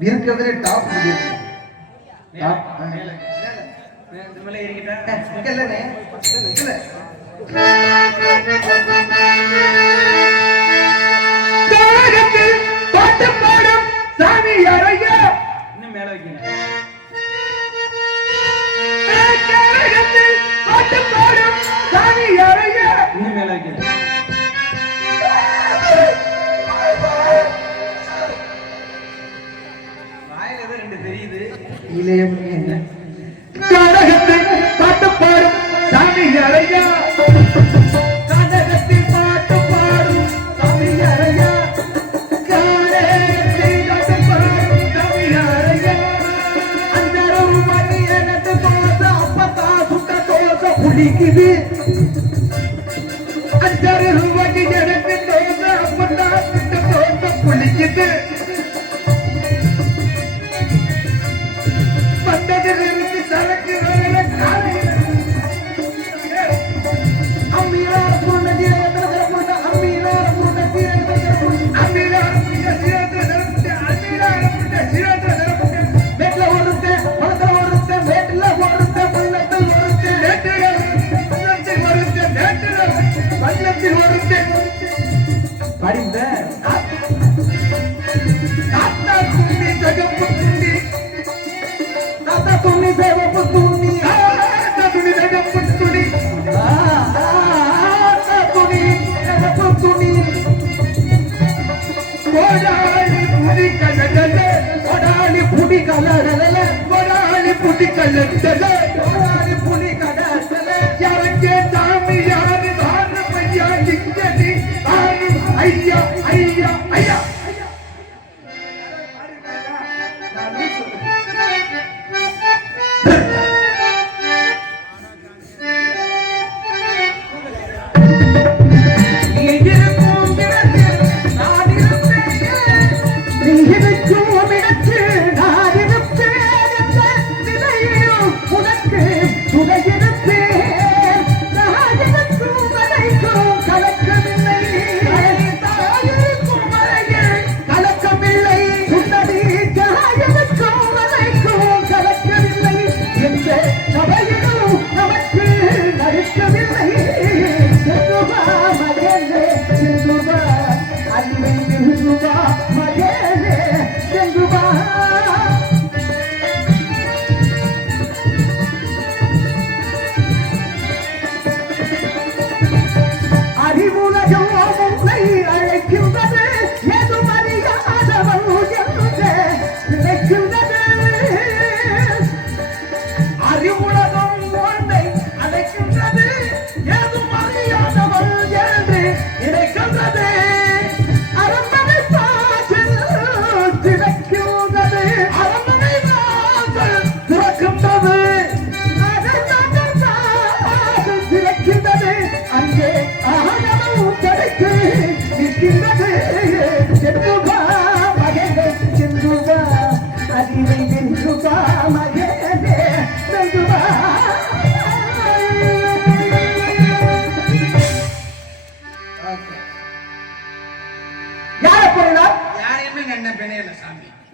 இருக்கிறதுல டாப் பாட்டு பாடும் சாமி அறையா இன்னும் மேல வைக்கணும். பாட்டு பாடும் சாமி அறையா இன்னும் மேல வைக்கணும். கனகத்தில் பாட்டு பாடும் சாமி அறையா கனகத்தில் பாட்டு பாடும் சாமி அறையா கனகத்தில் பாட்டு பாடும் சாமி அறையா அந்த மணி எனக்கு தோச அப்பத்தா சுட்ட தோச புளிக்குது அந்த மணி எனக்கு தோச அப்பத்தா சுட்ட தோச புளிக்குது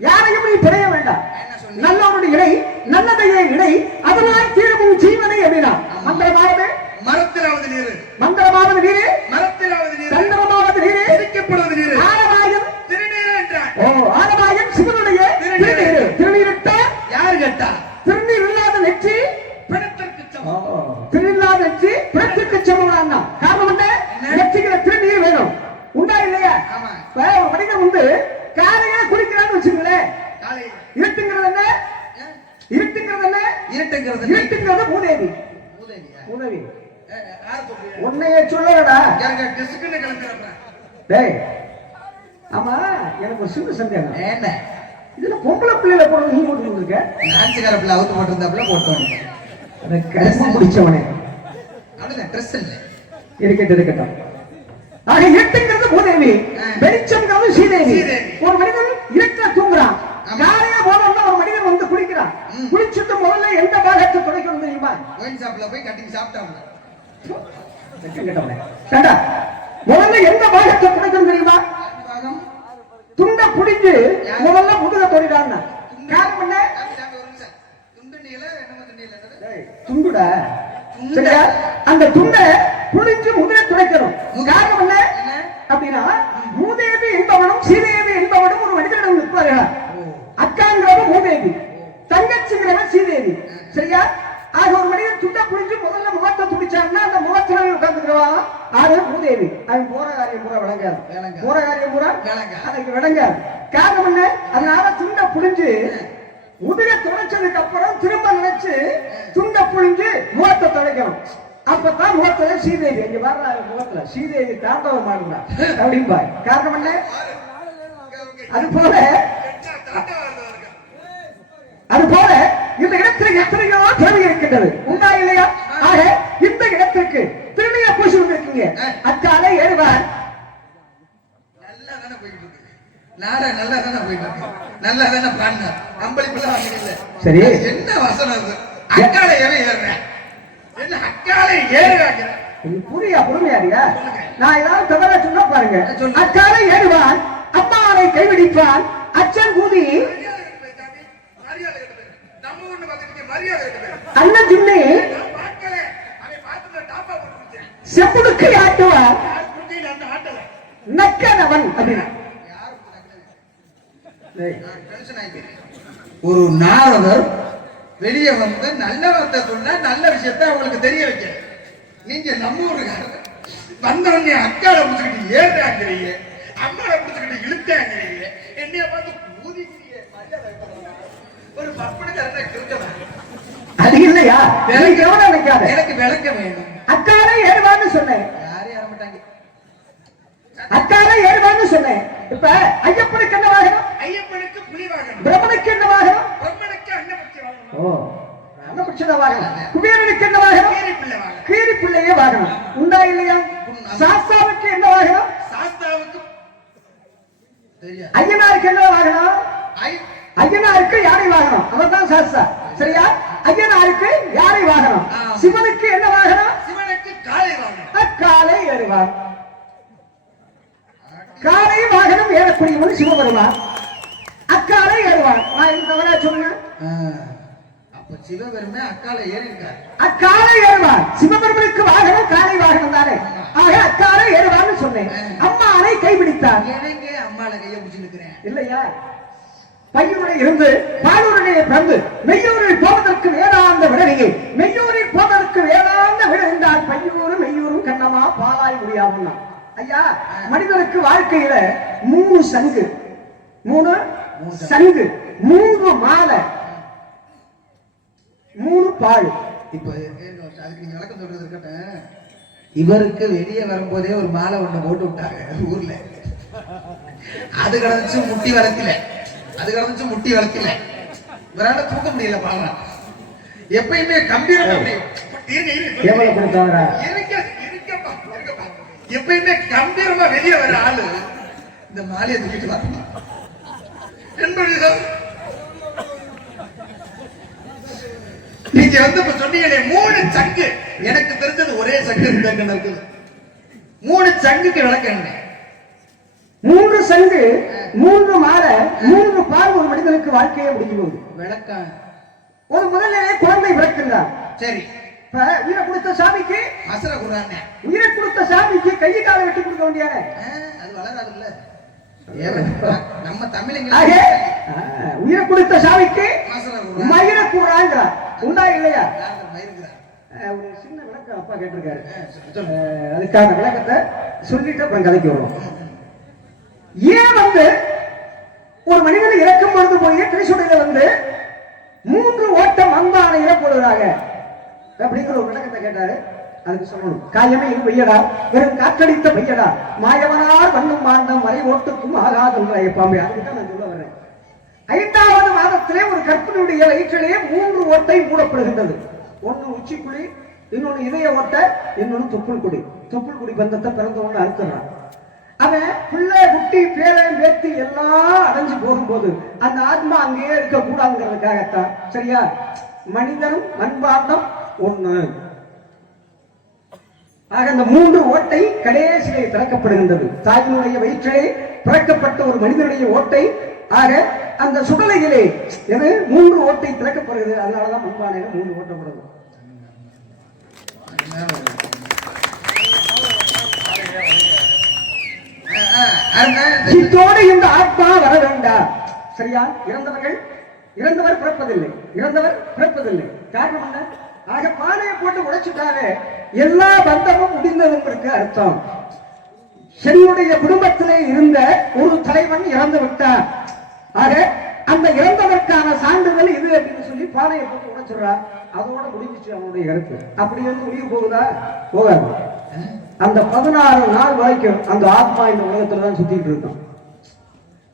யாரையும் நீ பிழைய வேண்டாம். நல்லவனுடைய இடை நல்லதையே இடை அதனால் தீரமும் ஜீவனை எண்ணினா மந்திரமாவது மரத்திலாவது நீர் மந்திரமாவது நீரே மரத்திலாவது நீர் தந்திரமாவது நீரே எரிக்கப்படுவது நீர் ஆரவாயம் திருநீர் என்றார். ஆரவாயம் சிவனுடைய திருநீர். திருநீரிட்ட யாரு கேட்டா திருநீர் இல்லாத நெற்றி பிணத்திற்கு சமம். திருநீர் நெற்றி பிணத்திற்கு சமம். காரணம் என்ன? நெற்றிக்கிற திருநீர் வேணும். உண்டா இல்லையா? மனிதன் வந்து காலையே குடிக்கிறான்னு வச்சுங்களேன். இருட்டுங்கிறது என்ன? இருட்டுங்கிறது என்ன? இருட்டுங்கிறது மூதேவி. மூதேவி உன்னையே சொல்லடா. டேய் ஆமா எனக்கு ஒரு சின்ன சந்தேகம். என்ன இதுல பொம்பளை பிள்ளைல போடுறது நீ போட்டு இருக்க? நான்சிகார பிள்ளை அவுத்து போட்டிருந்தாப்புல போட்டோம். கடைசி குடிச்சவனே அவ்வளவுதான் ட்ரெஸ் இல்லை. இருக்கட்டும். ஆக இருட்டுங்கிறது மூதேவி, வெளிச்சம்ங்கிறது சீதேவி. ஒரு மனிதன் இருட்டுல தூங்குறான். காலையா போனோம்னா ஒரு மனிதன் வந்து குளிக்கிறான். குளிச்சுட்டு முதல்ல எந்த பாகத்தை துடைக்கணும் தெரியுமா? ஒயின் ஷாப்ல போய் கட்டிங் சாப்பிட்டாங்க. முதல்ல எந்த பாகத்தை துடைக்கணும் தெரியுமா? துண்ட புடி புடிஞ்சு முதல்ல முதுக தொடிடான்னா காரணம் என்ன? துண்டுடா. சரியா? அந்த துண்டை புடிஞ்சு முதுக துடைக்கணும். காரணம் என்ன அப்படின்னா மூதேவி என்பவனும் சீதேவி என்பவனும் ஒரு மனிதனிடம் நிற்பார்களா? அக்காங்கிறவன் மூதேவி, தங்கச்சிங்கிறவன் சீதேவி. சரியா? ஆக ஒரு மனிதன் துண்டை புடிஞ்சு முதல்ல முகத்தை துடிச்சான்னா அந்த முகத்துல உட்கார்ந்துக்கிறவா ஆறு மூதேவி. அவன் போற காரியம் பூரா விளங்காது, போற காரியம் பூரா அதுக்கு விளங்காது. காரணம் என்ன? அதனால துண்டை புடிஞ்சு முதுக துடைச்சதுக்கு அப்புறம் திரும்ப நினைச்சு துண்டை புழிஞ்சு முகத்தை துடைக்கணும். அப்பதான் முகத்துல சீதேவி இங்க வர்ற முகத்துல சீதேவி தாண்டவம் ஆடுறா அப்படின்பா. காரணம் என்ன? அது போல இந்த இடத்துல எத்தனையோ தேவை இருக்கின்றது, உண்டா இல்லையா? ஆக இந்த இடத்திற்கு திருமைய பூசி இருக்கீங்க. அக்காலை ஏறுவார் நல்லா தானே போயிட்டு இருக்கு, நாடகம் நல்லா தானே போயிட்டு இருக்கு, நல்லா தானே பாடினார், அம்பளிப்பெல்லாம் வாங்கிடல. சரி, என்ன வசனம் அது? அக்காலை ஏறுறேன், என்ன அக்காலை ஏறுறாங்க? புரியா பொறுமையாடியா? நான் ஏதாவது தவறா சொன்னா பாருங்க. அக்காலை ஏறுவான், அம்மாவை கைவிடிப்பான், அச்சன் கூதி அண்ணன் சின்ன செப்புடுக்கு ஆட்டுவார் நக்கனவன் அப்படின்னா. ஒரு நாரதர் வெளியே வந்து நல்ல வார்த்தை சொன்னா நல்ல விஷயத்தை அவங்களுக்கு தெரிய வைக்க, நீங்க நம்ம ஊருக்காரர் வந்தவங்க அக்காவை பிடிச்சுக்கிட்டு ஏறாங்கிறீங்க, அம்மாவை பிடிச்சுக்கிட்டு இழுத்தாங்கிறீங்க, என்னைய பார்த்து ஊதிக்கிறீங்க. ஒரு பப்பனுக்கு இருக்கதான் அது இல்லையா? எனக்கு விளக்க வேணும். அக்காரை ஏறுவான்னு சொன்னேன், யாரும் ஏற மாட்டாங்க. அக்காரை ஏறுவான்னு சொன்னேன். இப்ப ஐயப்பனுக்கு என்ன வாகனம்? ஐயப்பனுக்கு புலி வாகனம். பிரம்மனுக்கு என்ன வாகனம்? பிரம்மனுக்கு அன்னபட்ச வாகனம். ஓ, அன்னபட்ச வாகனம். குபேரனுக்கு என்ன வாகனம்? கீரிப்பிள்ளை வாகனம். கீரிப்பிள்ளையே வாகனம். உண்டா இல்லையா? சாஸ்தாவுக்கு என்ன வாகனம்? சாஸ்தாவுக்கு தெரியாது. ஐயனாருக்கு என்ன வாகனம்? ஐயனாருக்கு யானை வாகனம், அவர் தான் சாஸ்தா. சரியா? ஐயனாருக்கு யானை வாகனம். சிவனுக்கு என்ன வாகனம்? சிவனுக்கு காளை வாகனம். அக்காலை ஏறுவார். காலை வாகனம் ஏறக்கூடியவன் சிவபெருமான், அக்காலை ஏறுவார். நான் இந்த தவறா சொன்னேன்? அப்ப சிவபெருமே அக்காலை ஏறிருக்கார். அக்காலை ஏறுவார். சிவபெருமனுக்கு வாகனம் காலை வாகனம் தானே. ஆக அக்காலை ஏறுவார்னு சொன்னேன். அம்மானை கைபிடித்தார். எனக்கு அம்மால கையை பிடிச்சு நிற்கிறேன் இல்லையா? பையூரில் இருந்து பாலூரிலே பிறந்து மெய்யூரில் போவதற்கு வேதாந்த விடலையே, மெய்யூரில் போவதற்கு வேதாந்த விட என்றால் பையூரும் மெய்யூரும் கண்ணமா பாலாய் முடியாதுன்னா. ஐயா, மனிதனுக்கு வாழ்க்கையில 3 சங்கு, 3 சங்கு, 3 மாலை, 3 பால். இப்ப அதுக்கு நீங்க விளக்கம் சொல்றது இருக்கட்டும். இவருக்கு வெளியே வரும்போதே ஒரு மாலை ஒண்ணு போட்டு விட்டாங்க ஊர்ல, அது கடந்துச்சு முட்டி வளர்க்கல, அது கடந்துச்சு முட்டி வளர்க்கல, இவரால தூக்க முடியல. பாருங்க, எப்பயுமே கம்பீரம் எப்பயுமே கம்பீரமா வெளியே வர ஆளு இந்த மாலையை தூக்கிட்டு வரணும். நீங்க வந்து இப்ப சொன்னீங்களே 3 சங்கு, எனக்கு தெரிஞ்சது ஒரே சங்கு இருக்குது. 3 சங்குக்கு விளக்கம் என்ன? 3 சங்கு, 3 மாலை, 3 பால் ஒரு மனிதனுக்கு வாழ்க்கையை முடிஞ்சு போகுது. விளக்கம் ஒரு முதல்ல குழந்தை பிறக்கின்றார். சரி, இப்ப உயிரை கொடுத்த சாமிக்கு அசர குரானே, உயிரை கொடுத்த சாமிக்கு கையை காலை வெட்டி கொடுக்க வேண்டியானே, அது வளராது இல்ல. நம்ம தமிழங்க உயிரை கொடுத்த சாமிக்கு மயிர கூறாங்கிறார். உண்டா இல்லையா? ஒரு சின்ன விளக்கம் அப்பா கேட்டிருக்காரு, அதுக்கான விளக்கத்தை சொல்லிட்டு அப்புறம் கதைக்கு வருவோம். ஏன் வந்து ஒரு மனிதன் இறக்கும் பொழுது போய் திரைச்சுடையில வந்து 3 ஓட்டம் அம்பானையில போடுறாங்க அப்படிங்கிற ஒரு விளக்கத்தை கேட்டாரு. அதுக்கு சொல்லணும், காயமே பெய்யடா, வெறும் காற்றடித்த பெய்யடா, மாயவனார் வண்ணும் மாண்டம் மறை ஓட்டுக்கும் ஆகாதுன்ற பாம்பே. அதுக்குதான் நான் சொல்ல வர்றேன். 5வது மாதத்திலே ஒரு கற்பினுடைய வயிற்றிலே 3 ஓட்டை மூடப்படுகின்றது. ஒன்னு உச்சிக்குழி, இன்னொன்னு இதய ஓட்டை, இன்னொன்னு தொப்புள் குடி. தொப்புள் குடி பந்தத்தை பிறந்தவொன்னு அறுத்துறான். அவன் பிள்ளை குட்டி பேரன் பேத்தி எல்லாம் அடைஞ்சு போகும்போது அந்த ஆத்மா அங்கேயே இருக்க கூடாதுங்கிறதுக்காகத்தான். சரியா? மனிதனும் மண்பாண்டம் ஒண்ணு. ஆக அந்த 3 ஓட்டை கடைசியிலே திறக்கப்படுகின்றது. தாயினுடைய வயிற்றிலே திறக்கப்பட்ட ஒரு மனிதனுடைய ஓட்டை. ஆக அந்த சுடலையிலே 3 ஓட்டை திறக்கப்படுகிறது. அதனாலதான் மண்பானையில 3 ஓட்டப்படுது. இத்தோடு இந்த ஆத்மா வர வேண்டாம். சரியா? இறந்தவர் பிறப்பதில்லை. காரணம் என்ன? ஆக பானையை போட்டு உடைச்சுட்டாலே எல்லா பந்தமும் முடிந்ததற்கு அர்த்தம். என்னுடைய குடும்பத்திலே இருந்த ஒரு தலைவன் இறந்து விட்டார். ஆக அந்த இறந்ததற்கான சான்றிதழ் இது அப்படின்னு சொல்லி பானையை போட்டு உடைச்சுடுறார். அதோட முடிஞ்சிச்சு அவனுடைய கருத்து. அப்படி வந்து முடிவு போகுதா? போகாது. அந்த 16 நாள் வரைக்கும் அந்த ஆத்மா இந்த உலகத்துல தான் சுத்திட்டு இருக்கோம்.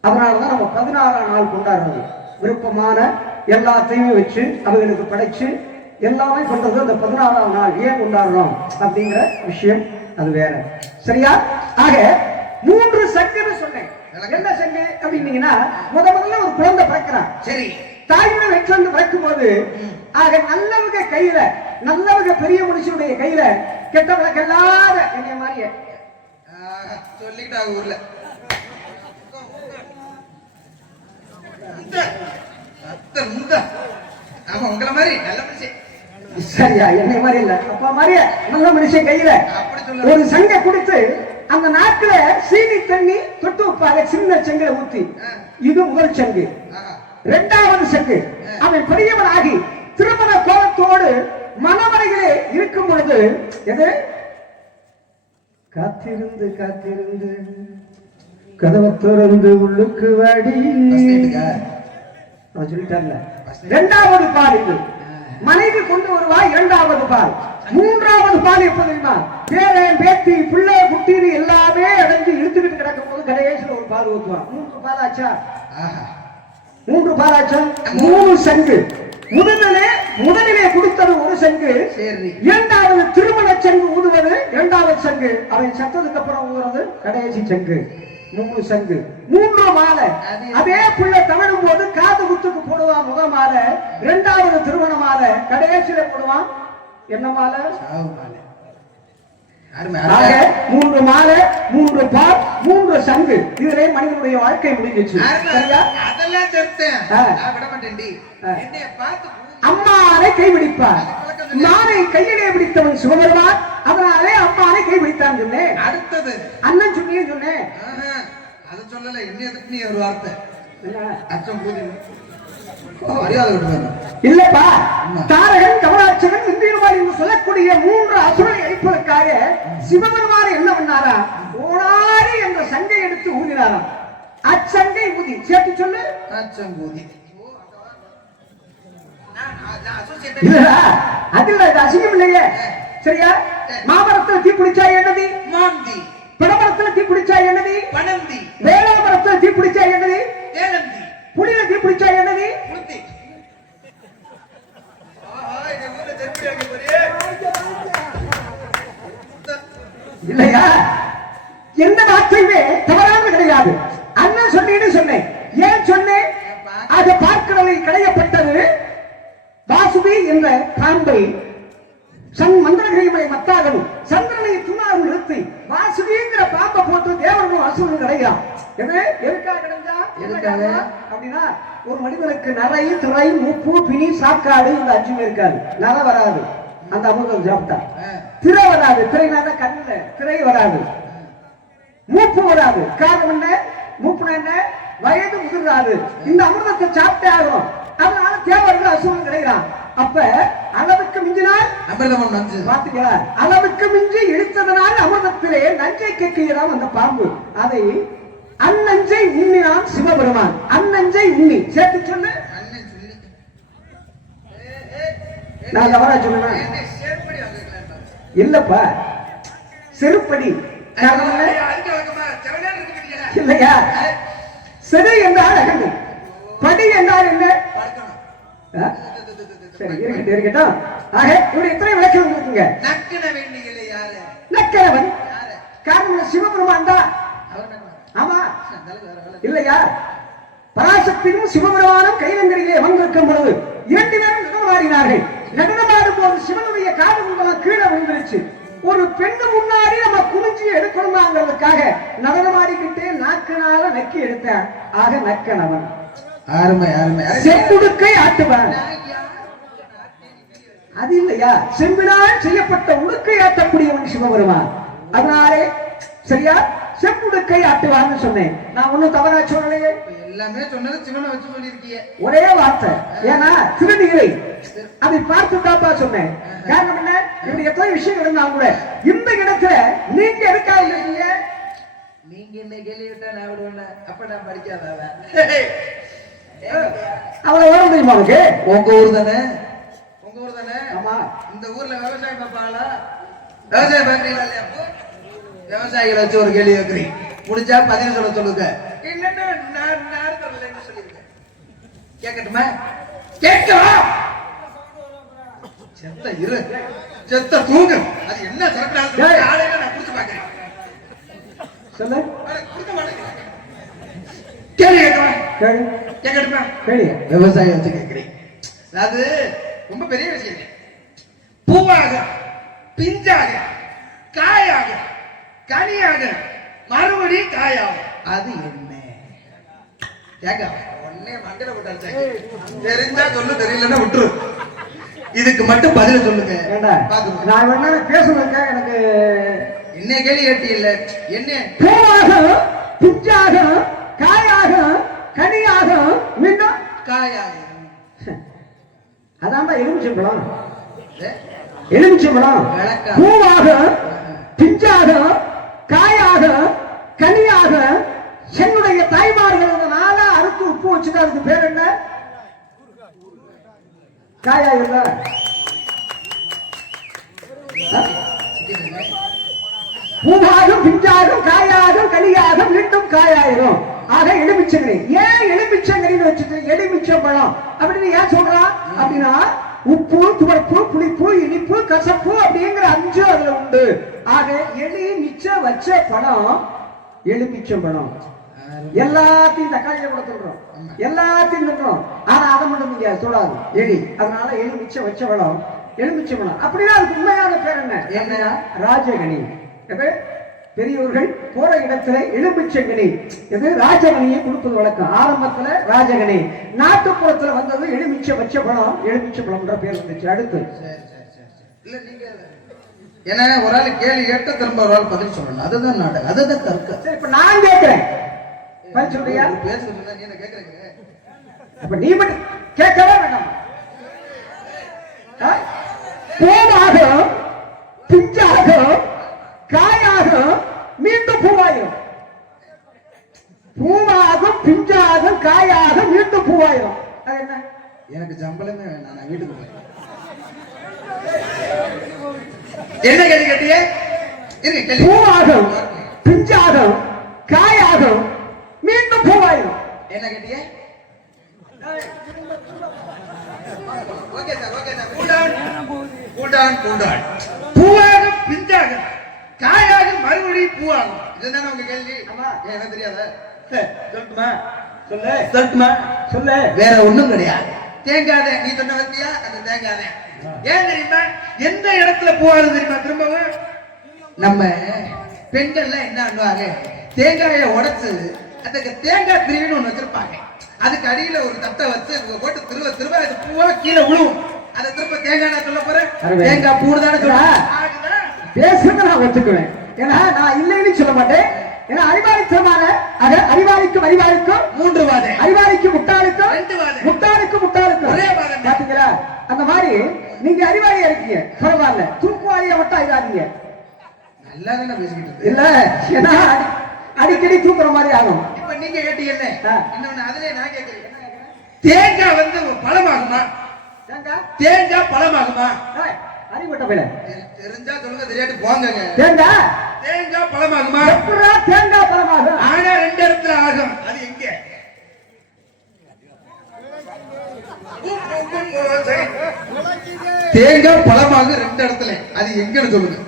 அதனாலதான் நம்ம 16ஆம் நாள் கொண்டாடுறது. விருப்பமான எல்லாத்தையுமே வச்சு அவர்களுக்கு படைச்சு எல்லாமே பண்றது அந்த 16ஆம் நாள். ஏன் கொண்டாடுறோம் அப்படிங்கிற விஷயம் அது வேற. சரியா? ஆக 3 சங்குன்னு சொன்னேன். என்ன சங்கு அப்படின்னீங்கன்னா, முதல்ல ஒரு குழந்தை பிறக்கிறான். சரி, தாயுடன் வெற்றி பிறக்கும் போது ஆக நல்லவங்க கையில, நல்லவங்க பெரிய மனுஷனுடைய கையில, கெட்டவங்க இல்லாத என்னைய மாதிரியே சொல்லிக்கிட்டாங்க ஊர்ல. உங்களை மாதிரி நல்ல மனுஷன். சரியா? என்னை மாதிரி இல்ல, அப்பா மாதிரியே நல்ல மனுஷன் கையில ஒரு சங்கை கொடுத்து அந்த நாட்டுல சீனி தண்ணி தொட்டு வைப்பாங்க. சின்ன செங்கலை ஊத்தி. இது முதல் சங்கு. 2வது சங்கு, அவன் பெரியவன் ஆகி திருமண கோலத்தோடு மணவரையிலே இருக்கும் பொழுது காத்திருந்து கதவை திறந்து உள்ளுக்கு வாடி சொல்லிட்டார்ல. 2வது பால் இது. மனைவி கொண்டு வருவா 2வது பால். 3வது பால் எப்ப தெரியுமா? பேரன் பேத்தி பிள்ளை குட்டின்னு எல்லாமே அடைஞ்சு இழுத்துக்கிட்டு கிடக்கும் போது கடைசியில் ஒரு பால் ஊத்துவான். 3 பாலாச்சா? 3 சங்கு. முதலிலே கொடுத்தது ஒரு சங்கு. 2வது திருமண சங்கு ஊதுவது 2வது சங்கு. அவன் சத்ததுக்கு அப்புறம் ஊதுறது கடைசி சங்கு. 3 சங்கு, 3 மாலை. அதே பிள்ளை தமிழும் போது காது குத்துக்கு போடுவான் முத மாலை, 2வது திருமண மாலை, கடைசியில போடுவான் என்ன மாலை? 3 மாலை, 3 பால், 3 சங்கு. இதுல மனிதனுடைய வாழ்க்கை முடிஞ்சிச்சு. அம்மானை கைபிடிப்பார். நானை கையிலே பிடித்தவன் சிவபெருமான். அதனாலே அம்மானை கைபிடித்தான் சொன்னேன். அடுத்தது அண்ணன் சொன்னியும் சொன்னேன். அது சொல்லல, என்ன ஒரு வார்த்தை அச்சம் பூதி இல்லப்பா. தாரகன், கமலாட்சகன், இந்திரவாரி என்று சொல்லக்கூடிய 3 அசுரனை அழிப்பதற்காக சிவபெருமானை என்ன பண்ணாரா? ஓடாரி என்ற சங்கை எடுத்து ஊதினாராம். அச்சங்கை ஊதி சேர்த்து சொல்லு. அச்சங்கூதி அதுல அசிங்கம் இல்லையே. சரியா? மாமரத்துல தீ பிடிச்சா என்னது? மாந்தி. படமரத்துல தீ பிடிச்சா என்னது? பனந்தி. வேளாமரத்துல தீ பிடிச்சா என்னது? வேலந்தி. புளியில தீ பிடிச்சா என்னது? புளுத்தி. இல்லையா? எந்த வார்த்தையுமே தவறானது கிடையாது. அண்ணன் சொன்னேன்னு சொன்னேன். ஏன் சொன்னேன்? அது பார்க்கிறவை களையப்பட்டது. வாசுபி என்ற பாம்பை மந்திரகிரிமை மத்தாகணும், சந்திரனை துணாக நிறுத்தி வாசுகிங்கிற பாம்பை போட்டு தேவர்களும் அசுரனும் கிடையாது. எதுக்காக கிடைஞ்சா? எதுக்காக அப்படின்னா, ஒரு மனிதனுக்கு நரை, திரை, மூப்பு, பிணி, சாக்காடு இந்த 5 இருக்காது. நரை வராது அந்த அமிர்தம் சாப்பிட்டா. திரை வராது. திரைனா கண்ணுல திரை வராது. மூப்பு வராது. காரணம் என்ன? மூப்புனா என்ன? வயது முதிராது. இந்த அமிர்தத்தை சாப்பிட்டே ஆகணும். அதனால தேவர்கள் அசுரன் கிடைக்கிறான். அப்ப அளவுக்கு மிஞ்சினால் அமிர்தம் நஞ்சு. பாத்தீங்களா? அளவுக்கு மிஞ்சி இழுத்ததனால் அமிர்தத்திலே நஞ்சை கேட்கிறான் அந்த பாம்பு. அதை அந்நஞ்சை உண்ணினான் சிவபெருமான். அந்நஞ்சை உண்ணி சேர்த்து சொல்லு. நான் தவறா சொல்லுவேன் இல்லப்பா. செருப்படி இல்லையா? செரு என்றால் அகண்டு, படி என்றால் என்ன? சரி, இருக்கட்டும். ஆக இப்படி எத்தனை விளக்கம் இருக்குங்க. நக்கனவன் காரணம் சிவபெருமான் தான். ஆமா இல்லையா? பராசக்தியும் சிவபெருமானும் கைலங்கரிலே வந்திருக்கும் பொழுது 2 பேரும் நடனமாடினார்கள். நடனமாடும் போது சிவனுடைய காது குண்டலம் கீழே விழுந்துருச்சு. ஒரு பெண்ணு முன்னாடி நம்ம குறிஞ்சி எடுக்கணுமாங்கிறதுக்காக நடனமாடிக்கிட்டே நாக்கனால நக்கி எடுத்தேன். ஆக நக்கனவன் அருமை அருமை. செம்புடுக்கை ஆட்டுவான். அது இல்லையா, செம்பினால் செய்யப்பட்ட உடுக்கை ஆட்டக்கூடியவன் சிவபெருமான். அதனாலே சரியா செம்புடுக்கை ஆட்டுவான்னு சொன்னேன். நான் ஒண்ணும் தவறா சொல்லலையே. எல்லாமே சொன்னது சிவனை வச்சு சொல்லியிருக்கீங்க. ஒரே வார்த்தை. ஏன்னா திருநீரை அதை பார்த்து தாப்பா சொன்னேன். காரணம் என்ன, இப்படி எத்தனை விஷயம் இருந்தாலும் கூட இந்த இடத்துல நீங்க எடுக்காம இருக்கீங்க. நீங்க என்ன கேள்வி விட்டா நான் விடுவேன். அப்ப நான் படிக்காத அவ்வளவு வர முடியுமா உனக்கு? உங்க ஊர் தானே? உங்க ஊர் தானே? ஆமா. இந்த ஊர்ல விவசாயம் பார்ப்பாங்களா? விவசாயம் பார்க்கறீங்களா இல்லையா? விவசாயிகளை வச்சு ஒரு கேள்வி வைக்கிறீங்க. முடிஞ்சா பதில் சொல்ல சொல்லுங்க. இல்லன்னா நான் தரலன்னு சொல்லிருக்கேன். கேட்கட்டுமா? கேட்கவா? செத்த இரு, செத்த தூங்கு. அது என்ன சரக்கு ஆளையில நான் குடிச்சு பாக்குறேன். சொல்லு. குடிக்க மாட்டேங்கிறேன். கேள்வி கேட்கவா? கேட்கட்டுமா? விவசாயம் வச்சு கேட்கிறேன். அது ரொம்ப பெரிய விஷயம். பூவாக, பிஞ்சாக, காயாக, கனியாக, மறுபடி காயாகும். அது என்ன? கேட்க ஒன்னே மண்டல விட்டாச்சு. தெரிஞ்சா சொல்லு, தெரியலன்னா விட்டுரு. இதுக்கு மட்டும் பதில சொல்லுங்க. நான் வேணா பேசுறேங்க. எனக்கு என்ன கேள்வி கேட்டி இல்ல. என்ன? பூவாக, பிஞ்சாக, காயாக, கனியாக, மீண்டும் காயாக. அதான்டா எலுமிச்சம்பழம். எலுமிச்சம்பழம் பூவாக, பிஞ்சாக, காயாக, கனியாக, என்னுடைய தாய்மார்கள் நாளா அறுத்து உப்பு வச்சுட்டு அதுக்கு பேர் என்ன? காயாக. பூவாகும், பிஞ்சாகும், காயாகும், கனியாக, மீண்டும் காயாயிரும். ஆக எலுமிச்சங்கனி. ஏன் எலுமிச்சங்கனின்னு வச்சுட்டு எலுமிச்சம்பழம் அப்படின்னு ஏன் சொல்றான் அப்படின்னா, உப்பு, துவர்ப்பு, புளிப்பு, இனிப்பு, கசப்பு அப்படிங்கிற 5 அதுல உண்டு. ஆக எலி மிச்ச வச்ச பழம் எலுமிச்சம்பழம். எல்லாத்தையும் தக்காளியில கூட சொல்றோம், எல்லாத்தையும் சொல்றோம். ஆனா அதை மட்டும் நீங்க சொல்லாது எலி. அதனால எலி மிச்ச வச்ச பழம் எலுமிச்சம்பழம். அப்படின்னா அதுக்கு உண்மையான பேர் என்ன? என்ன? ராஜகனி. பெரியோர்கள் போற இடத்துல எலுமிச்சங்கனி, இது ராஜகனியை கொடுப்பது வழக்கம். ஆரம்பத்துல ராஜகனி, நாட்டுப்புறத்துல வந்தது எலுமிச்ச வச்ச பழம், எலுமிச்ச பழம்ன்ற பேர் வந்துச்சு. அடுத்து இல்ல நீங்க ஏன்னா ஒரு ஆள் கேள்வி கேட்ட திரும்ப ஒரு ஆள் பதில் சொல்லணும். அதுதான் நாடகம், அதுதான் தர்க்கம். சரி, இப்ப நான் கேட்கிறேன், பதில் சொல்றியா? பேசுறீங்க, நீ என்ன கேக்குறீங்க? அப்ப நீ மட்டும் கேட்கவே வேண்டாம். பூவாக, பிஞ்சாக, காயாக, மீண்டும் பூவாயிரும். பூவாகும், பிஞ்சாகும், காயாக, மீண்டும் பூவாயிரும். அது என்ன? எனக்கு சம்பளமே வேண்டாம், நான் வீட்டுக்கு போறேன். என்ன கேள்வி கேட்டியே? பூவாகும், பிஞ்சாகும், காயாகும், மீண்டும் பூவாயிரும். என்ன கேட்டியே? Okay sir, okay sir. கூடான் கூடான். பூவாகும், பிஞ்சாகும், காயாகும், மறுபடியும் பூவாகும். இதுதானே உங்க கேள்வி? எனக்கு தெரியாத. சொல்லட்டுமா? சொல்லு. சொல்லட்டுமா? சொல்லு. வேற ஒண்ணும் கிடையாது. தேங்காத. நீ சொன்ன வந்தியா? அது தேங்காத. ஏன் தெரியுமா? எந்த இடத்துல பூவாது தெரியுமா? திரும்பவும் நம்ம பெண்கள்ல என்ன பண்ணுவாங்க, தேங்காயை உடைச்சு அதுக்கு தேங்காய் திருவின்னு ஒண்ணு வச்சிருப்பாங்க. அதுக்கு அடியில ஒரு தட்டை வச்சு போட்டு திருவ திருவ அது பூவா கீழே விழுவும். அதை திரும்ப தேங்காய் சொல்ல போறேன். தேங்காய் பூடுதானே சொல்ல பேசுங்க. நான் ஒத்துக்குவேன். ஏன்னா நான் இல்லைன்னு சொல்ல மாட்டேன். ஏன்னா அறிவாளித்தனமான அறிவாளிக்கும் அறிவாளிக்கும் 3 வாதம், அறிவாளிக்கும் முட்டாளுக்கும் 2 வாதம், முட்டாளுக்கும் முட்டாளுக்கும் ஒரே வாதம். பாத்தீங்களா? அந்த மாதிரி நீங்க அறிவாளியா இருக்கீங்க, பரவாயில்ல. தூக்குவாளியா மட்டும் ஆயிடாதீங்க. நல்லா தானே பேசிக்கிட்டு இல்ல, ஏன்னா அடிக்கடி தூக்குற மாதிரி ஆகும். இப்ப நீங்க கேட்டீங்கல்ல, இன்னொன்னு அதுல நான் கேட்கிறேன். தேங்காய் வந்து பழமாகுமா? தேங்காய் பழமாகுமா? அறிவட்ட போல தெரிஞ்சா சொல்லுங்க, தெரியாட்டு போங்க. தேங்காய் பழமாகுமா? எப்படா தேங்காய் பழமாகும்? ஆனா 2 இடத்துல ஆகும். அது எங்க? தேங்காய் பழமாக 2 இடத்துல, அது எங்கன்னு சொல்லுங்க.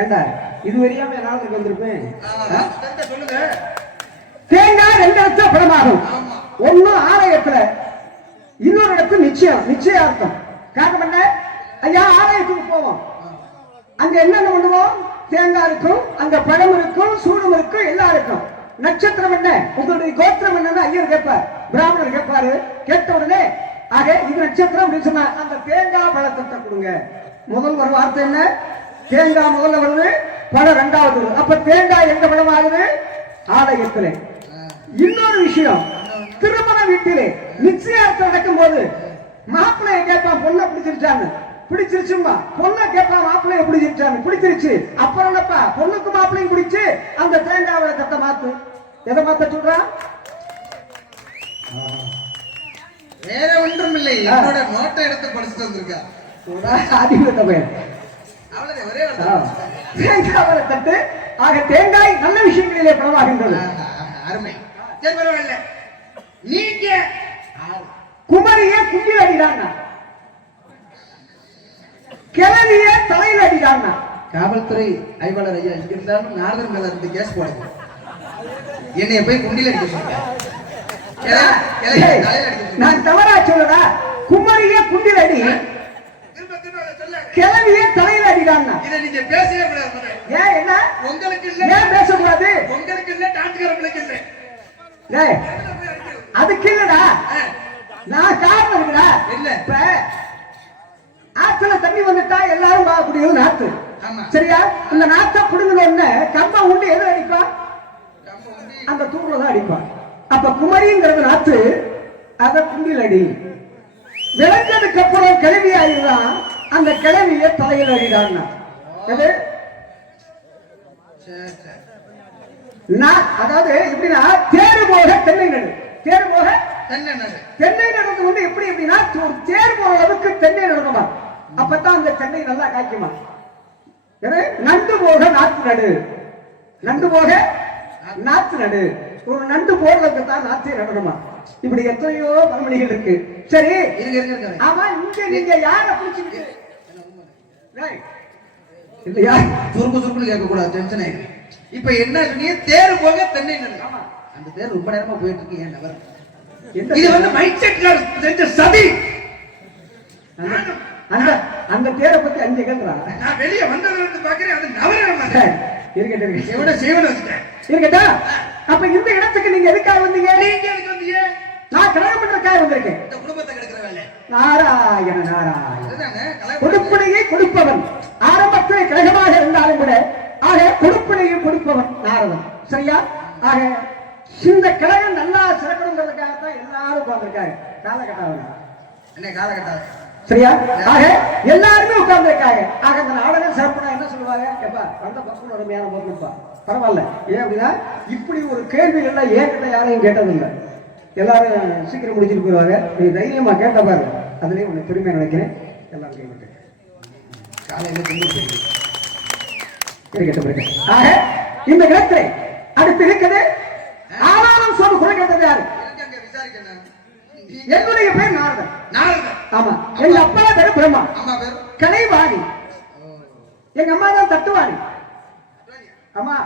ஏண்டா இது வரையாம நாளுக்கு வந்திருப்பேன். சொல்லுங்க. தேங்காய் 2 இடத்துல பழமாகும். ஒண்ணு ஆலயத்துல, இன்னொரு இடத்துல நிச்சயம் நிச்சயார்த்தம். காரணம் என்ன? ஐயா ஆலயத்துக்கு போவோம், அங்க என்னென்ன பண்ணுவோம்? தேங்காய் இருக்கும், அங்க பழம் இருக்கும், சூடம் இருக்கும், எல்லாம் இருக்கும். நட்சத்திரம் என்ன, உங்களுடைய கோத்திரம் என்னன்னு ஐயர் கேட்பார், பிராமணர் கேட்பாரு. கேட்ட உடனே ஆக இது நட்சத்திரம் அப்படின்னு சொன்னா அந்த தேங்காய் பழத்தை கொடுங்க. முதல் ஒரு வார்த்தை என்ன? தேங்காய் முதல்ல வருது, பழம் இரண்டாவது வருது. அப்ப தேங்காய் எங்க பழம் ஆகுது? ஆலயத்திலே. இன்னொரு விஷயம், திருமண வீட்டிலே நிச்சயார்த்தம் நடக்கும் போது மாப்பிள்ளைய கேட்பான், பொண்ணை பிடிச்சிருச்சான்னு. பிடிச்சிருச்சுமா பொண்ணை கேட்பான், மாப்பிள்ளைய பிடிச்சிருச்சான்னு. பிடிச்சிருச்சு. அப்புறம் என்னப்பா, பொண்ணுக்கு மாப்பிள்ளையும் பிடிச்சு அந்த தேங்காய் விளக்கத்தை மாத்து. எதை மாத்த சொல்றான்? வேற ஒன்றும் இல்லை, என்னோட நோட்டை எடுத்து படிச்சுட்டு வந்திருக்கா. தேங்காய் தட்டு. ஆக தேங்காய் நல்ல விஷயங்களிலே பரவாகின்றது. அருமை. சரி, பரவாயில்ல. நீங்க குமரிய குஞ்சில் அடிடான்னா, கிளவிய தலையில் அடிடான்னா. காவல்துறை ஆய்வாளர் ஐயா இங்க இருந்தாலும் நாரதன் மேல இருந்து கேஸ் போடுங்க. என்னைய போய் குண்டில அடிக்க சொல்லுங்க. நான் தவறா சொல்லடா. குமரிய குண்டில் அடி, கிளவிய தலையில் அடிடான்னா. இதை நீங்க பேசவே கூடாது. ஏன்? என்ன உங்களுக்கு இல்ல? ஏன் பேசக்கூடாது? உங்களுக்கு இல்ல, டான்ஸ்காரங்களுக்கு இல்ல. அதுக்கு இல்லடா, நான் காரணம் இருக்குடா. இல்ல, இப்ப ஆத்துல தண்ணி வந்துட்டா எல்லாரும் வாங்கக்கூடியது நாத்து. சரியா? இந்த நாத்தை புடுங்கணும்னு கம்பா உண்டு எது அடிப்பான்? அந்த தூர்ல தான் அடிப்பான். அப்ப குமரிங்கிறது நாத்து, அத குண்டில் அடி. விளைஞ்சதுக்கு அப்புறம் கிளவி ஆயிடுறான், அந்த கிளவிய தலையில் அடிடான். எது? அதாவது எப்படின்னா, தேர் போக தென்னை நடு, தேர் போக தென்னை நடுறது வந்து எப்படி எப்படின்னா, தேர் போற அளவுக்கு தென்னை நடணுமா, அப்பதான் அந்த தென்னை நல்லா காய்க்குமா. நண்டு போக நாத்து நடு, நண்டு போக நாத்து நடு. ஒரு நண்டு போடுறதுக்கு தான் நாத்தே நடணுமா. இப்படி எத்தனையோ பழமொழிகள் இருக்கு. சரி, ஆமா, இங்க நீங்க யார பிடிச்சிருக்கு இல்லையா? சுருக்கு சுருக்குன்னு கேட்க கூடாது, டென்ஷன் ஆயிருக்கு. இப்ப என்ன சொன்னீங்க? தேர் போக தென்னை நடு. அந்த தேர் ரொம்ப நேரமா போயிட்டு இருக்கு. ஏன் நகர்? இது வந்து மைக் செட்ல செஞ்ச சதி. அந்த தேரை பத்தி அஞ்சு கேட்கறா. நான் வெளியே வந்ததுல இருந்து பாக்குறேன், அது நவர மாட்டேன். இருக்கட்டும், எவட சேவன வச்சிட்டேன். இருக்கட்டா? அப்ப இந்த இடத்துக்கு நீங்க எதுக்காக வந்தீங்க? நீங்க எதுக்கு வந்தீங்க? நான் கல்யாணம் பண்றதுக்காக வந்திருக்கேன். இந்த குடும்பத்தை கெடுக்கிற வேலை. நாராயண நாராயண. அதுதானே கொடுப்பனையை கொடுப்பவன். ஆரம்பத்தில் கழகமாக இருந்தாலும் கூட ஆக கொடுப்பனையும் கொடுப்பவன் நாரதன். சரியா? ஆக இந்த கழகம் நல்லா சிறக்கணுங்கிறதுக்காகத்தான் எல்லாரும் உட்கார்ந்துருக்காங்க. காலகட்டாவது என்ன காலகட்டாவது? சரியா? ஆக எல்லாருமே உட்கார்ந்துருக்காங்க. ஆக இந்த நாடகம் சிறப்புனா என்ன சொல்லுவாங்க? எப்பா வந்த பக்கம் உடமையான போகணும்ப்பா, பரவாயில்ல. ஏன் அப்படின்னா, இப்படி ஒரு கேள்வி எல்லாம் ஏன்கிட்ட யாரையும் கேட்டதில்லை. எல்லாரும் சீக்கிரம் முடிச்சுட்டு போயிடுவாங்க. நீ தைரியமா கேட்ட பாரு, அதுலயும் உன்னை பெருமையா நினைக்கிறேன். எல்லாரும் கேட்டு காலையில இருக்கட்டும். ஆக இந்த இடத்துல அடுத்து இருக்குது ஆனாலும் சொல்லு குறை கேட்டது யாரு? என்னுடைய பேர் நாரதன். ஆமா, எங்க அப்பா பேரு பிரம்மா, கலைவாணி. எங்க அம்மா தான் தட்டுவாணி. ஆமா,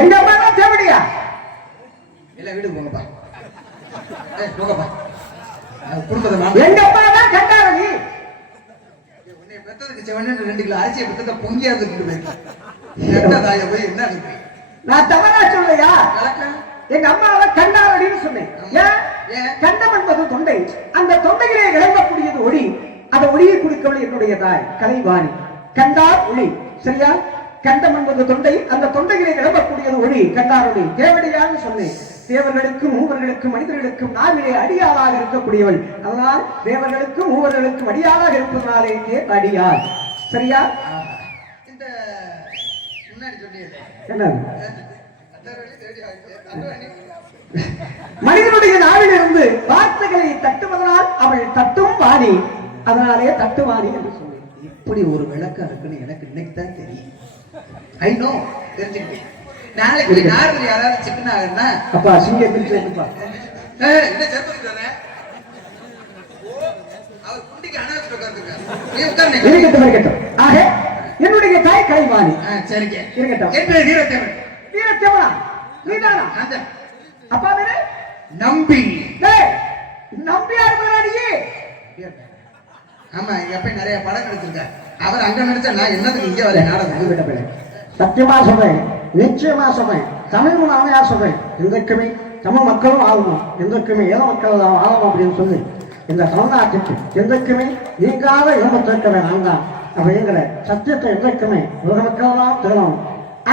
எங்க அம்மா தான் தேவடியா. எல்லாம் வீட்டுக்கு போங்கப்பா, போங்கப்பா. எங்க அப்பா தான் கண்டாரணி. உன்னை பெத்ததுக்கு செவனு 2 கிலோ அரிசியை பெத்தத பொங்கியா இருந்துட்டு போய் என்ன நான் தவறா சொல்லையா? எங்க அம்மாவை கண்டாரடின்னு சொன்னேன். ஏன்? கண்டம் என்பது தொண்டை, அந்த தொண்டையிலே இழங்கக்கூடியது ஒளி. அந்த ஒளியை குடிக்கவள் என்னுடைய தாய் கலைவாணி. கண்டார் ஒளி. சரியா? கண்டம் என்பது தொண்டை, அந்த தொண்டையிலே இழங்கக்கூடியது ஒளி, கண்டார் ஒளி. தேவடியான்னு சொன்னேன். தேவர்களுக்கும் மூவர்களுக்கும் மனிதர்களுக்கும் நாவிலே அடியாளாக இருக்கக்கூடியவள். அதனால் தேவர்களுக்கும் மூவர்களுக்கும் அடியாளாக இருப்பதனாலே அடியார். சரியா? இந்த முன்னாடி சொன்னீங்க என்ன? மனிதனுடைய நாவிலிருந்து வார்த்தைகளை தட்டுவதனால் அவள் தட்டும் வாணி, அதனாலே தட்டுவாணி என்று சொன்னேன். இப்படி ஒரு விளக்கம் இருக்குன்னு எனக்கு இன்னைக்கு தான் தெரியும். ஐ நோ, தெரிஞ்சுக்கிட்டேன். நாளைக்கு நாரதர் யாராவது சிக்கன் ஆகுன்னா அப்பா சிங்கத்தில் சேர்த்துப்பா. என்ன சேர்த்துக்கிட்டானே அவர் குண்டிக்கு அனாவசியம் உட்கார்ந்துருக்காரு. இருக்கட்டும். ஆக என்னுடைய தாய் கலைவாணி. சரிங்க, இருக்கட்டும். என்ன வீரத்தேவன்? வீரத்தேவனா? நீதானா? அப்பா பேரு நம்பி. நம்பியார் முதலாளியே ஆமா எங்க அப்பா நிறைய படம் நடிச்சிருக்காரு. அவர் அங்க நடிச்சா நான் என்னதுக்கு இங்க வர நாடகம்? சத்தியமா சொல்றேன், நிச்சயமா சொல்றேன், தமிழ் அவையா சொல்றேன், எந்தக்குமே தமிழ் மக்களும் ஆகணும், எந்தக்குமே ஏதோ மக்கள் ஆகணும் அப்படின்னு சொல்லி இந்த தமிழ்நாட்டுக்கு எந்தக்குமே நீங்காத இழப்பத்திருக்கிறேன் நான் தான் அப்படிங்கிற சத்தியத்தை எந்தக்குமே உலக மக்கள் தெரியணும்.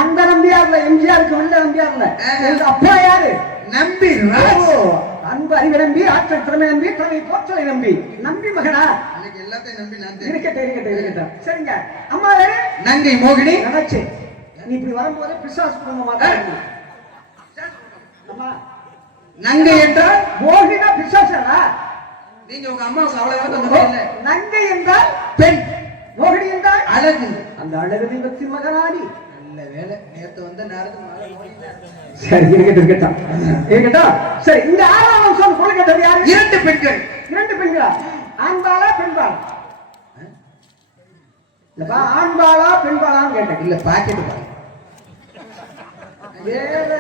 அந்த நம்பியார்ல எம்ஜிஆருக்கு உள்ள நம்பியார்ல எங்க அப்பா யாரு? நம்பி அன்பு அறிவு நம்பி, ஆற்றல் திறமை நம்பி, திறமை போற்றலை நம்பி, நம்பி மகனா எல்லாத்தையும் நம்பி நான் இருக்கட்டும். சரிங்க, அம்மா யாரு? நங்கை மோகினி. நினைச்சு நீ இப்படி வரும்போது பிசாசு குடும்பமா அம்மா நங்கை என்றால் மோகினா பிசாசா? நீங்க உங்க அம்மாவுக்கு அவ்வளவு நங்கை என்றால் பெண், மோகினி என்றால் அழகு. அந்த அழகு தெய்வத்தின் மகனாடி. நல்ல வேலை நேத்து வந்த நேரத்துக்கு சரி இருக்கட்டும். சரி, இந்த ஆறாம் சொல் கொலை கேட்டது யாரு? இரண்டு பெண்கள். இரண்டு பெண்களா? ஆண்பாளா பெண்பாளா? இல்லப்பா, ஆண்பாளா பெண்பாளான்னு கேட்டேன். இல்ல பாக்கெட் பாரு. வேற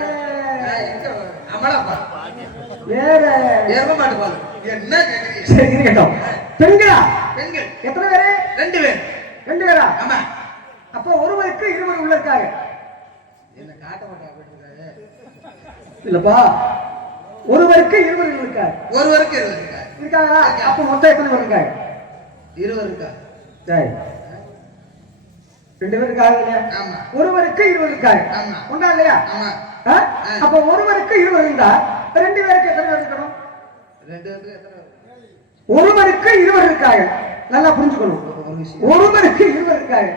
அமலாப்பா வேற ஏறவே மாட்டு பாரு. என்ன கேக்குறீங்க? சரி இருக்கட்டும். பெண்களா? பெண்கள். எத்தனை பேரு? ரெண்டு பேர். ரெண்டு பேரா? ஆமா. அப்போ ஒருவருக்கு இருவர் உள்ள இருக்காங்க. என்ன காட்ட மாட்டாங்க? இல்லப்பா, ஒருவருக்கு இருவர் இருக்காங்க. ஒருவருக்கு இருவர் இருக்காங்களா? அப்ப மொத்தம் எத்தனை பேர் இருக்காங்க? இருவர் இருக்கா? சரி, ரெண்டு பேர் இருக்காங்க இல்லையா? ஆமா. ஒருவருக்கு இருவர் இருக்காங்க. ஆமா. உண்டா இல்லையா? ஆமா. அப்ப ஒருவருக்கு இருவர் இருந்தா ரெண்டு பேருக்கு எத்தனை பேர் இருக்கணும்? ரெண்டு பேருக்கு எத்தனை? ஒருவருக்கு இருவர் இருக்காங்க. நல்லா புரிஞ்சுக்கணும். ஒருவருக்கு இருவர் இருக்காங்க.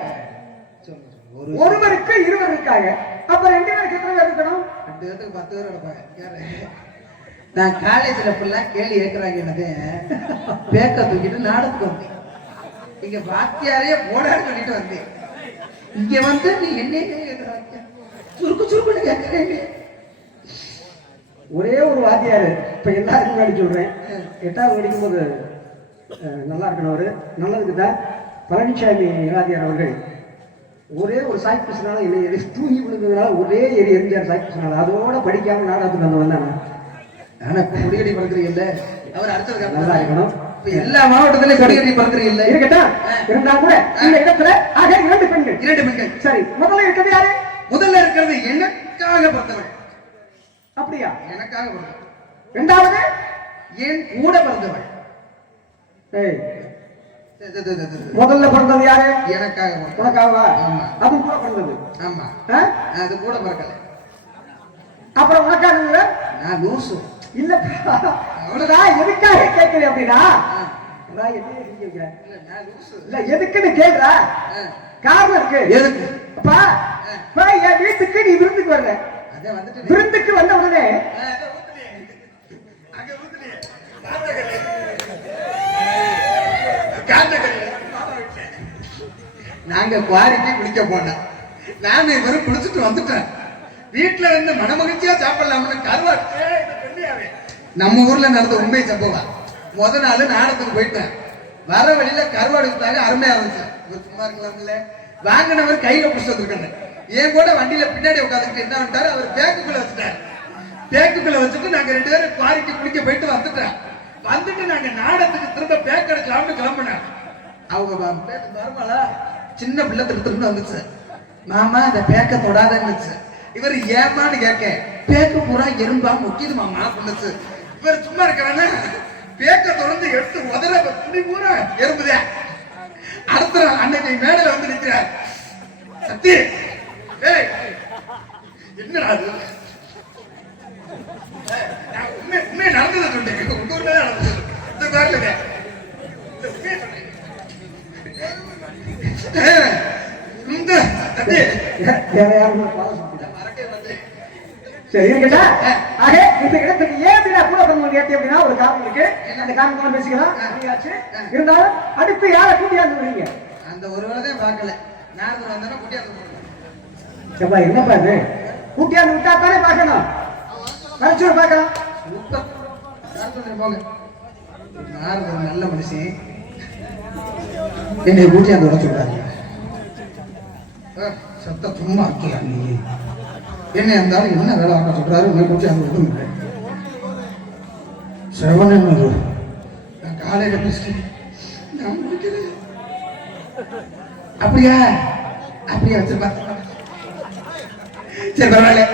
ஒருவருக்கு இருவர் இருக்காங்க. அப்ப ரெண்டு பேருக்கு எத்தனை பேர் இருக்கணும்? ரெண்டு பேருக்கு 10 பேர் இருப்பாங்க. நான் காலேஜ்ல ஃபுல்லா கேள்வி கேட்கறாங்க. என்னது பேக்க தூக்கிட்டு நாடத்துக்கு வந்தேன். இங்க வாத்தியாரையே போடான்னு சொல்லிட்டு வந்தேன். இங்க வந்து நீ என்ன கேட்கறாங்க? சுருக்குன்னு கேட்கறீங்க. ஒரே ஒரு வாத்தியாரு, இப்ப எல்லாருக்கும் முன்னாடி சொல்றேன், 8வது படிக்கும் போது நல்லா இருக்கணும், அவரு நல்லதுக்கு தான் பழனிசாமி வாத்தியார் அவர்கள் ஒரே ஒரு சாய் பிசுனால என்னை தூங்கி விழுந்ததுனால ஒரே எரிஞ்சார் சாய் பிசுனால. அதோட படிக்காம நாடகத்துக்கு வந்து வந்தாங்க. ஆனா குடிக்கடி பறக்குறீங்கல்ல, அவர் அடுத்தது நல்லா இருக்கணும். எல்லா மாவட்டத்திலும் குடிக்கடி பறக்குறீங்கல்ல, இருக்கட்டும். இருந்தா கூட இந்த இடத்துல ஆக இரண்டு பெண்கள். இரண்டு பெண்கள். சரி, முதல்ல இருக்கிறது யாரு? முதல்ல இருக்கிறது எனக்காக பிறந்தவள். அப்படியா? எனக்காக பிறந்தவள். இரண்டாவது என் கூட பிறந்தவள். முதல்ல பிறந்தது யாரு? எனக்காக. உனக்காகவா? ஆமா. அது கூட பிறந்தது. ஆமா. அது கூட பிறக்கல. அப்புறம் உனக்காக? நான் லூசு இல்ல, அவ்வளவுதான். எதுக்காக கேட்கிறேன் அப்படின்னா, எதுக்குன்னு கேட்கிறா காரணம் இருக்கு. எதுக்கு? என் வீட்டுக்கு நீ விருந்துக்கு வரல. விருந்துக்கு வந்த உடனே நாங்க குவாரிக்கு குளிக்க போனோம். நானும் இவரும் குளிச்சுட்டு வந்துட்டேன். வீட்டுல வந்து மனமகிழ்ச்சியா சாப்பிடலாம்னு கருவாட்டு நம்ம ஊர்ல நடந்த உண்மை சம்பவம். முத நாள் நாடகத்துக்கு போயிட்டேன். வர வழியில கருவாடு கொடுத்தாங்க, அருமையா இருந்துச்சு. சும்மா இருக்கலாம்ல, வாங்கினவர் கையில புடிச்சு வந்துருக்காங்க. என் கூட வண்டியில பின்னாடி உட்காந்துக்கிட்டு என்ன பண்ணிட்டாரு, அவர் பேக்குக்குள்ள வச்சுட்டாரு. பேக்குக்குள்ள வச்சுட்டு நாங்க ரெண்டு பேரும் குவாரிக்கு குளிக்க போயிட்டு வந்துட்டேன். வந்துட்டு நாங்க நாடகத்துக்கு திரும்ப பேக் எடுக்கலாம்னு கிளம்பினேன். அவங்க மருமலா சின்ன பிள்ளை திருத்துன்னு வந்துச்சு. மாமா இந்த பேக்க தொடாதன்னு. இவர் ஏமான்னு கேட்க, பேக்கு பூரா எறும்பா முக்கியது மாமா பண்ணுச்சு. இவர் சும்மா இருக்கிறானே, பேக்க தொடர்ந்து எடுத்து உதற துணி பூரா எறும்புதே. அடுத்த அன்னைக்கு மேடையில வந்து நிற்கிறார். சத்தி, என்னடா அது? உண்மை நடந்ததை சொன்னேன். உங்க ஊர்ல நடந்தது. இந்த பேர்ல சரி இருக்கட்டா. ஆக இந்த இடத்துக்கு ஏன் அப்படின்னா கூட பண்ண கேட்டி அப்படின்னா ஒரு காரணம் இருக்கு. அந்த காரணத்தோட பேசிக்கலாம். இருந்தாலும் அடுத்து யாரை கூட்டியாந்து வரீங்க? அந்த ஒரு வேலையே பார்க்கல. நாரதர் வந்தானே கூட்டியாந்து போறோம். என்னப்பா இது? கூட்டியாந்து விட்டா தானே பார்க்கணும். வரைச்சு பார்க்கலாம். போங்க. நாரதர் நல்ல மனுஷன். என்னை கூட்டியாந்து வர சொல்றாங்க. சத்த சும்மா இருக்கியா நீ? என்ன இருந்தாலும் என்ன வேலை பார்க்க சொல்றாரு? உன்னை கூட்டியாந்து விட்டு சிரவணன் நான் காலையில பேசிட்டேன். நான் முடிக்கிறேன். அப்படியா அப்படியா வச்சிருப்பா சரி பரவாயில்ல